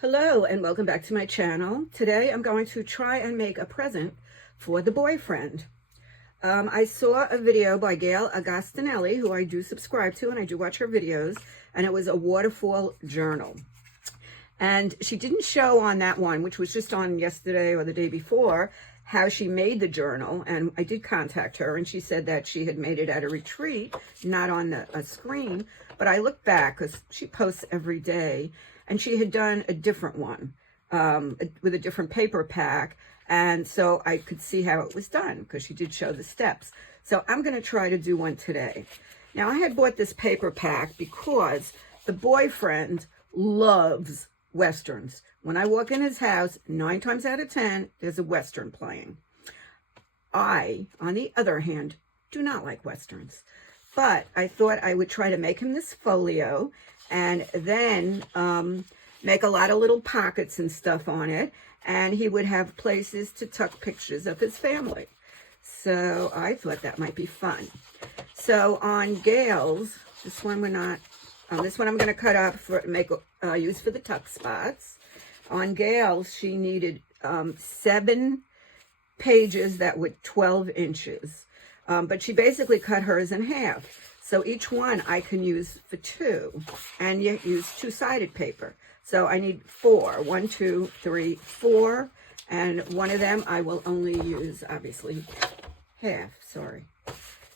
Hello and welcome back to my channel. Today I'm going to try and make a present for the boyfriend. I saw a video by Gail Agostinelli, who I do subscribe to and I do watch her videos, and it was a Waterfall Journal. And she didn't show on that one, which was just on yesterday or the day before, how she made the journal. And I did contact her and she said that she had made it at a retreat, not on a screen. But I looked back because she posts every day, and she had done a different one with a different paper pack. And so I could see how it was done because she did show the steps. So I'm going to try to do one today. Now, I had bought this paper pack because the boyfriend loves Westerns. When I walk in his house, 9 times out of 10, there's a Western playing. I, on the other hand, do not like Westerns. But I thought I would try to make him this folio and then make a lot of little pockets and stuff on it. And he would have places to tuck pictures of his family. So I thought that might be fun. So on Gail's, this one this one I'm going to cut up for use for the tuck spots. On Gail's, she needed 7 pages that were 12 inches. But she basically cut hers in half. So each one I can use for 2, and you use 2-sided paper. So I need 4, 1, 2, 3, 4, and one of them I will only use, obviously, half, sorry.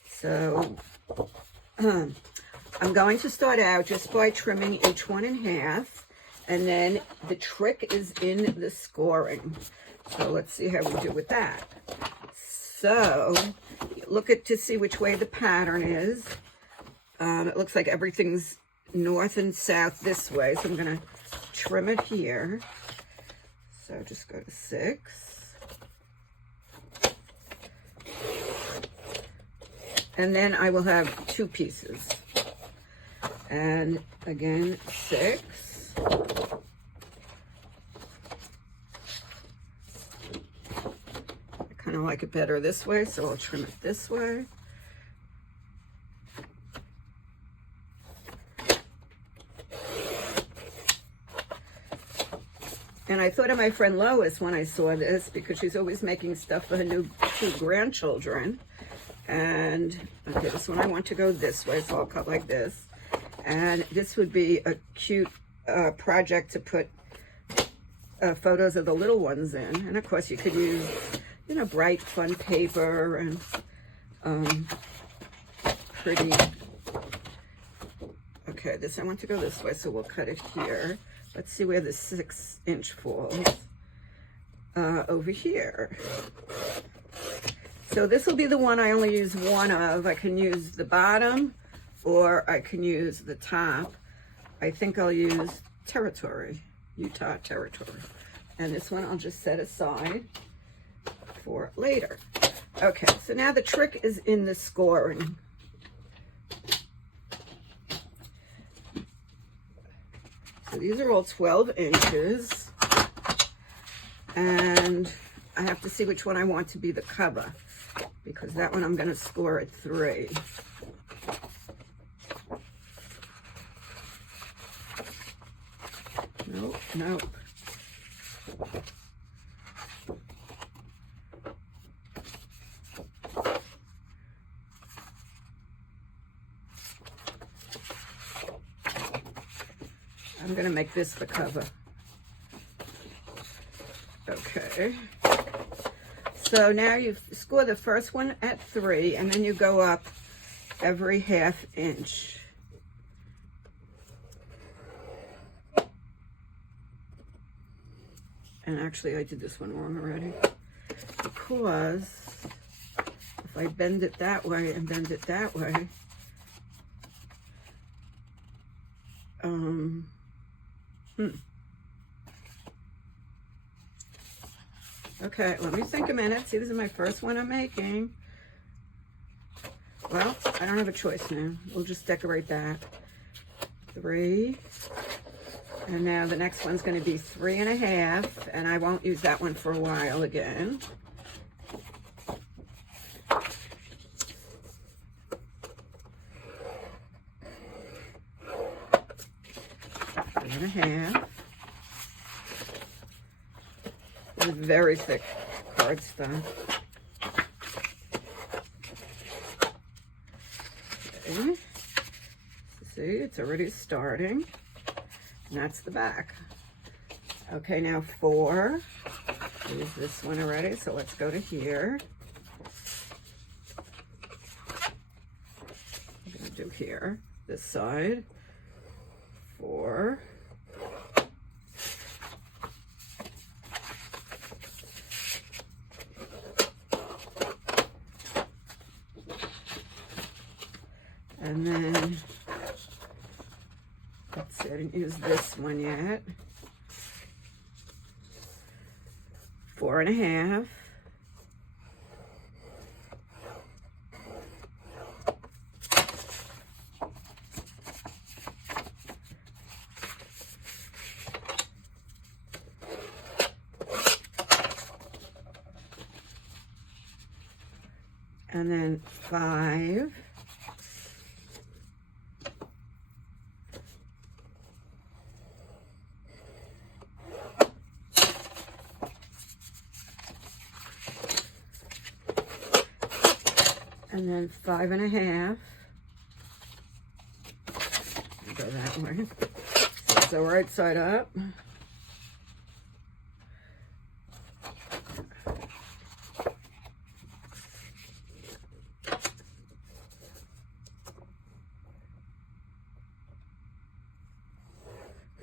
So I'm going to start out just by trimming each one in half, and then the trick is in the scoring. So let's see how we do with that. So look to see which way the pattern is. It looks like everything's north and south this way, so I'm going to trim it here. So just go to 6. And then I will have 2 pieces. And again, 6. I kind of like it better this way, so I'll trim it this way. And I thought of my friend Lois when I saw this, because she's always making stuff for her new 2 grandchildren. And, okay, this one I want to go this way, so I'll cut like this. And this would be a cute project to put photos of the little ones in. And, of course, you could use, bright, fun paper and pretty. Okay, I want to go this way, so we'll cut it here. Let's see where the 6-inch falls. Over here. So this will be the one I only use one of. I can use the bottom or I can use the top. I think I'll use Utah Territory. And this one I'll just set aside for later. Okay, so now the trick is in the scoring. So these are all 12 inches, and I have to see which one I want to be the cover, because that one I'm going to score at 3. Nope. I'm going to make this the cover. Okay. So now you score the first one at 3, and then you go up every 1/2 inch. And actually, I did this one wrong already, because if I bend it that way and bend it that way, Okay, let me think a minute. See, this is my first one I'm making. Well, I don't have a choice now. We'll just decorate that. 3. And now the next one's going to be 3 1/2, and I won't use that one for a while again. 3 1/2. with very thick cardstock. Okay. See, it's already starting. And that's the back. Okay, now 4. Use this one already, so let's go to here. I'm going to do here, this side. 4. And then, let's see, I didn't use this one yet. 4.5. And then 5. And then 5.5. Go that way. So it's the right side up.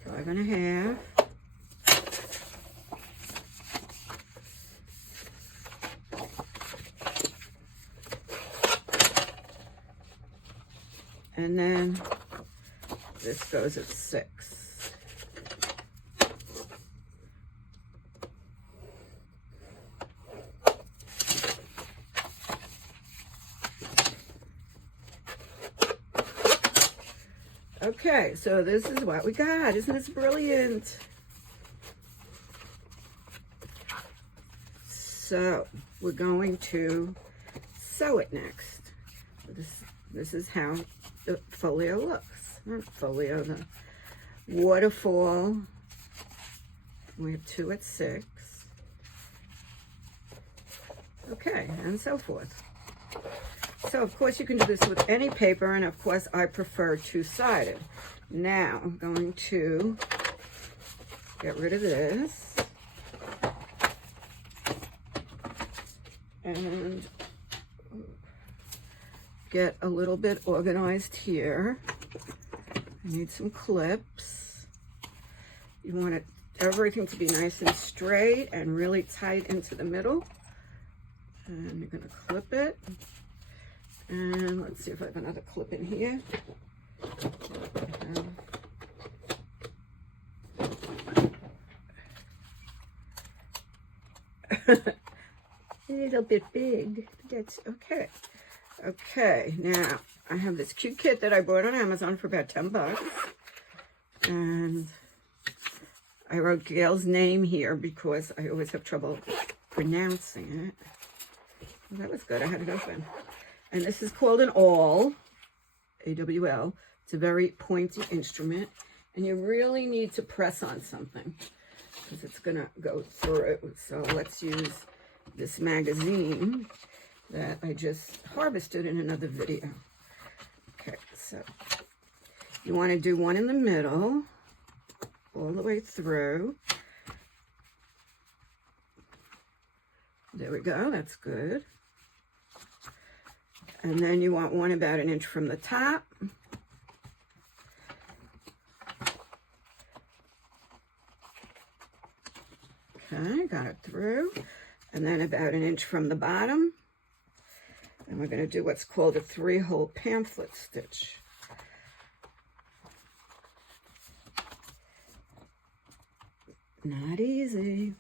Five and a half. And then this goes at 6. Okay, so this is what we got. Isn't this brilliant? So we're going to sew it next. This is how the folio looks. Not folio, the waterfall. We have 2 at 6. Okay, and so forth. So of course you can do this with any paper, and of course I prefer 2-sided. Now I'm going to get rid of this and get a little bit organized here. I need some clips. You want everything to be nice and straight and really tight into the middle. And you're going to clip it. And let's see if I have another clip in here. A little bit big. That's okay. Okay, now I have this cute kit that I bought on Amazon for about 10 bucks. And I wrote Gail's name here because I always have trouble pronouncing it. Well, that was good. I had it open. And this is called an awl, A-W-L. It's a very pointy instrument. And you really need to press on something because it's going to go through. So let's use this magazine that I just harvested in another video. Okay, so you want to do one in the middle, all the way through. There we go, that's good. And then you want one about 1 inch from the top. Okay, got it through. And then about 1 inch from the bottom. And we're going to do what's called a 3-hole pamphlet stitch. Not easy.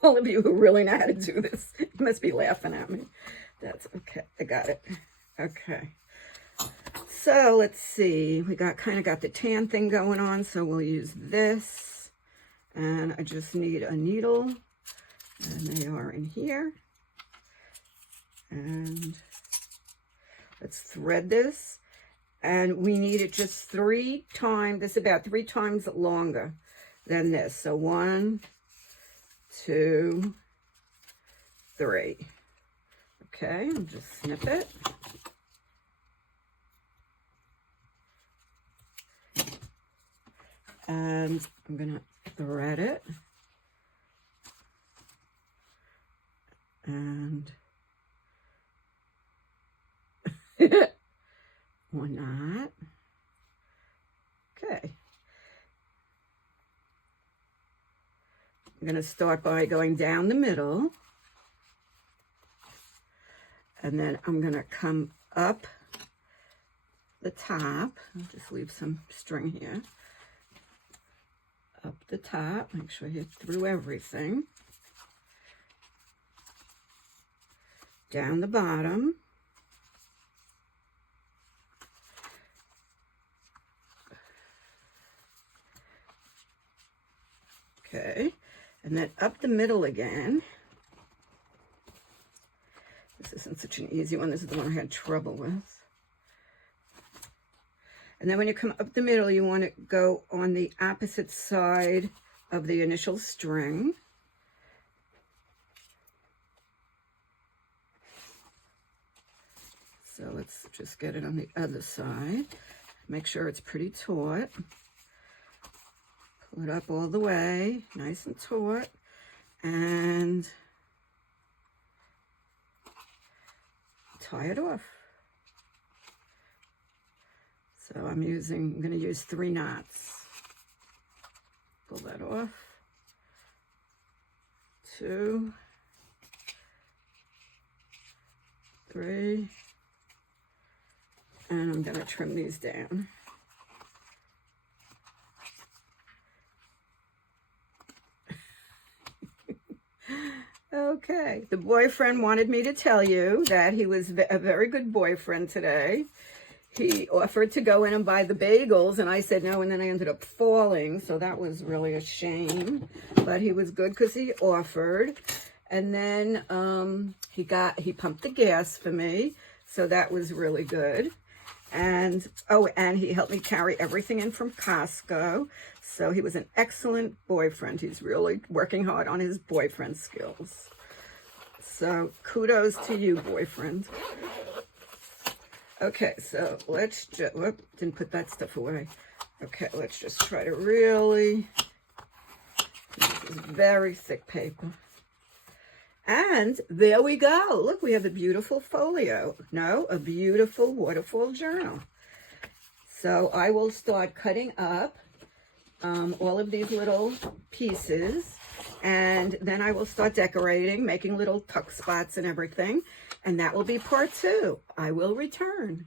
All of you who really know how to do this, you must be laughing at me. That's okay. I got it. Okay. So let's see. We kind of got the tan thing going on, so we'll use this. And I just need a needle. And they are in here. And let's thread this. And we need it just 3 times, this is about 3 times longer than this. So 1, 2, 3. Okay, I'll just snip it. And I'm gonna thread it. And one knot. Okay. I'm going to start by going down the middle. And then I'm going to come up the top. I'll just leave some string here. Up the top. Make sure you through everything. Down the bottom. Okay, and then up the middle again. This isn't such an easy one. This is the one I had trouble with. And then when you come up the middle, you want to go on the opposite side of the initial string. So let's just get it on the other side. Make sure it's pretty taut. Pull it up all the way, nice and taut, and tie it off. So I'm going to use 3 knots. Pull that off. 2, 3, and I'm going to trim these down. Okay, the boyfriend wanted me to tell you that he was a very good boyfriend today. He offered to go in and buy the bagels, and I said no, and then I ended up falling, so that was really a shame. But he was good because he offered. And then he pumped the gas for me, so that was really good. And and he helped me carry everything in from Costco. So he was an excellent boyfriend. He's really working hard on his boyfriend skills. So kudos to you, boyfriend. Okay, so let's just, didn't put that stuff away. Okay, let's just try to really, this is very thick paper. And there we go. Look, we have a beautiful folio. No, a beautiful waterfall journal. So I will start cutting up all of these little pieces, and then I will start decorating, making little tuck spots and everything, and that will be part 2. I will return.